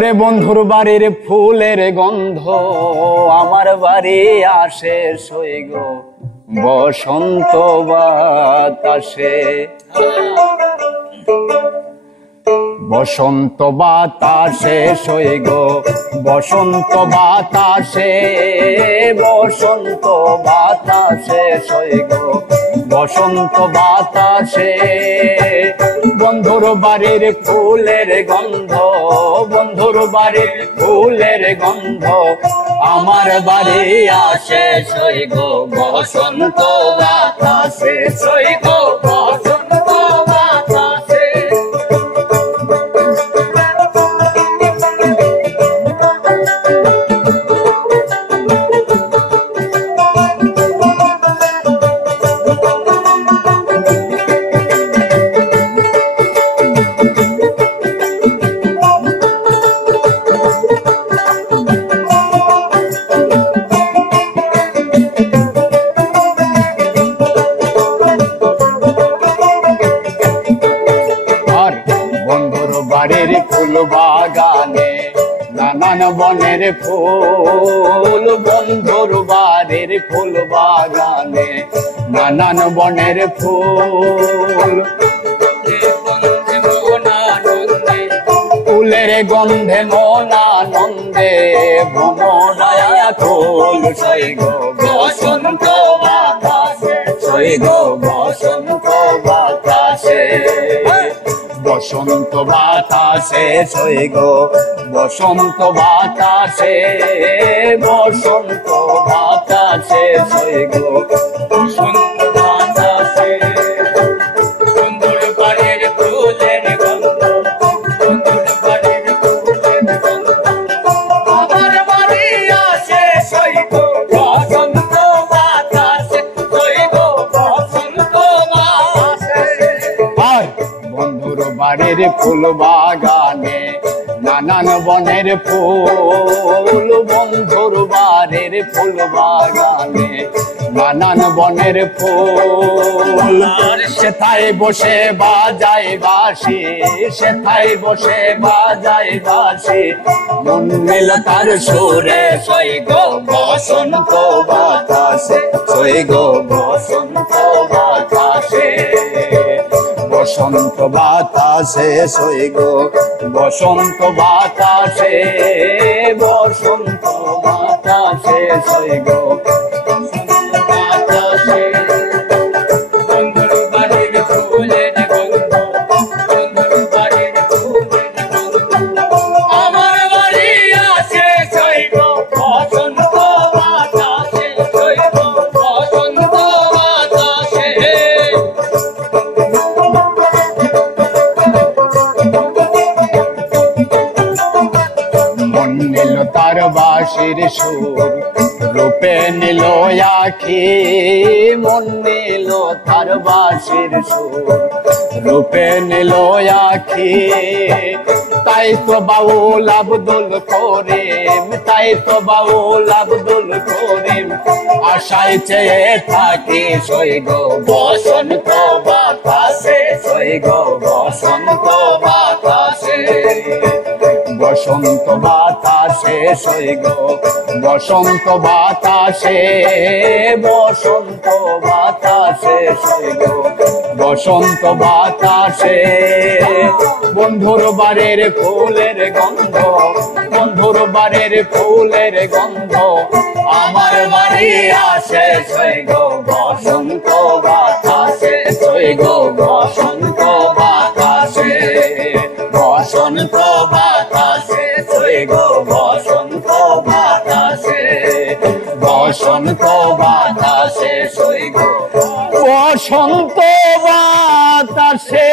রে বন্ধুর বাড়ির ফুলের গন্ধ আমার বাড়ি আসে সইগ বসন্ত বাতাসে। বসন্ত বাতাসে সইগ বসন্ত বাতাসে, বসন্ত বাতাসে সইগ বসন্ত বাতাসে। বন্ধুর বাড়ির ফুলের গন্ধ, বন্ধুর বাড়ির ফুলের গন্ধ আমার বাড়ি আসে সইগ বসন্ত বাতাসে, সইগ বসন্ত বাতাসে। বাড়ির ফুল বাগানে নানান বনের ফুল, বন্ধুর বাড়ির ফুল বাগানে নানান বনের ফুল। ফুলের গন্ধে মন আনন্দে ভ্রমরায়া কুল, সইগ বসন্ত বাতাসে, সইগ বসন্ত বাতাসে। বসন্ত বাতাসে সইগ বসন্ত বাতাসে, বসন্ত বাতাসে সইগ বসন্ত বাতাসে। বন্ধুর বাড়ির ফুলের গন্ধ, বন্ধুর বাড়ির ফুলের গন্ধ আমার বাড়ি আসে সইগ বসন্ত বাতাসে, সইগ বসন্ত বাতাসে। আর বন্ধুর বাড়ির ফুল বাগানে নানান বনের ফুল, বন্ধুর বাড়ির ফুল বাগানে নানান বনের ফুল। সেথায় বসে বাজায় বাঁশি, সেথায় বসে বাজায় বাঁশি, মন মেল তার সুরে সইগ বসন্ত বাতাসে, সইগ বসন্ত বাতাসে। বসন্ত বাতাসে সইগ বসন্ত বাতাসে, বসন্ত বাতাসে সইগ বসন্ত বাতাসে। বন্ধুর বাড়ির ফুলের গন্ধ, বন্ধুর বাড়ির ফুলের গন্ধ আমার বাড়ি আসে সইগ বসন্ত বাতাসে, সইগ বসন্ত বাতাসে। নিল তার বাঁশির সুর রূপে নিল আখি, মন নিল তার বাঁশির সুর রূপে নিল আখি। তাই তো বাউল আব্দুল করিম, তাই তো বাউল আব্দুল করিম আশায় চেয়ে থাকি সইগ বসন্ত বাতাসে, সইগ বসন্ত বাতাসে। বসন্ত বাতাসে সইগ বসন্ত বাতাসে, বসন্ত বাতাসে সইগ বসন্ত বাতাসে। বন্ধুর বাড়ির ফুলের গন্ধ, বন্ধুর বাড়ির ফুলের গন্ধ আমার বাড়ি আসে সইগ বসন্ত বাতাসে, সইগ বসন্ত বাতাসে। বসন্ত বাতাসে সইগ বসন্ত বাতাসে, বসন্ত বাতাসে সইগ বসন্ত বাতাসে।